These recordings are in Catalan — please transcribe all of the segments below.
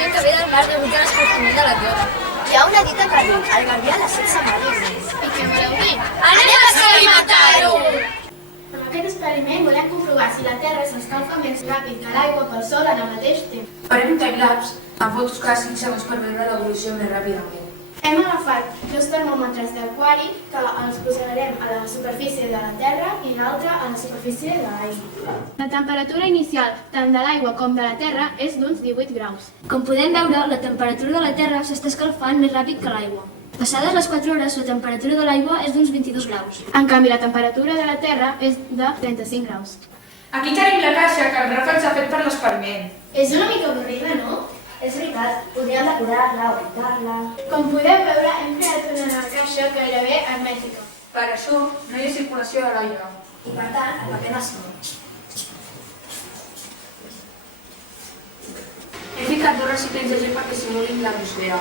vent que ve del mar degut a l'escalfament de la Terra. Hi ha una dita que diu, el Garbí a les 7 se'n va dormir. I què voleu dir? Anem a experimentar-ho! Amb aquest experiment volem comprovar si la Terra s'escalfa més ràpid que l'aigua pel Sol en el mateix temps. Farem un timelapse amb fotos cada 5 segons per veure l'evolució més ràpidament. Hem agafat dos termòmetres d'aquari que els posarem a la superfície de la Terra i l'altre a la superfície de l'aigua. La temperatura inicial tant de l'aigua com de la Terra és d'uns 18 graus. Com podem veure, la temperatura de la Terra s'està escalfant més ràpid que l'aigua. Passades les 4 hores, la temperatura de l'aigua és d'uns 22 graus. En canvi, la temperatura de la Terra és de 35 graus. Aquí tenim la caixa que el Rafa ens ha fet per l'experiment. És una mica avorrida, no? És veritat, podríem decorar-la o pintar-la. Com podeu veure, hem creat una caixa gairebé hermètica. Per això no hi ha circulació de l'aire. I per tant, el paper no es mou. He ficat 2 recipients de gel perquè simulin l'atmosfera.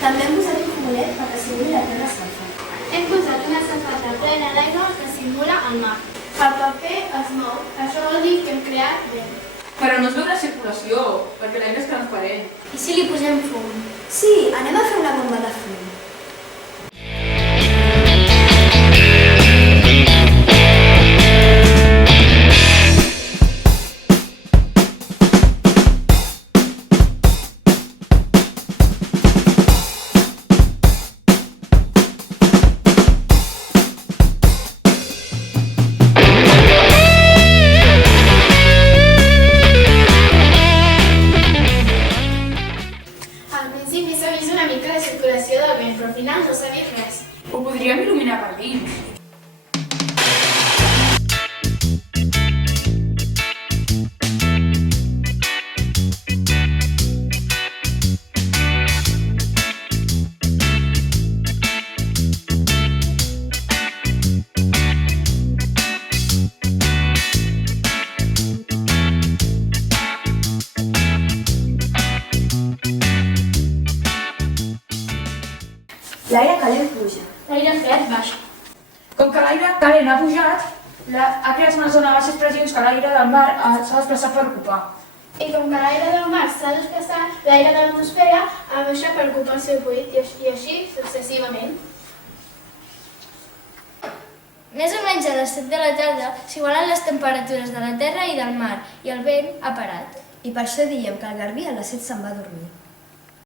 També hem posat un cumulet perquè simuli la terra escalfada. Hem posat una safata plena d'aigua que simula el mar. El paper es mou, això vol dir que hem creat vent. Però no es veu la circulació, perquè l'aire és transparent. I si li posem fum? Sí, anem a fer una bomba de fum. Al principi s'ha vist una mica de circulació del vent, però al final no s'ha vist res. Ho podríem il·luminar per dins. L'aire calent puja. L'aire fred baixa. Com que l'aire calent ha pujat, ha creat una zona de baixes pressions que l'aire del mar s'ha desplaçat per ocupar. I com que l'aire del mar s'ha desplaçat, l'aire de l'atmosfera ha baixat per ocupar el seu buit i així successivament. Més o menys a les 7 de la tarda s'igualen les temperatures de la Terra i del mar i el vent ha parat. I per això diem que el Garbí a les 7 se'n va dormir.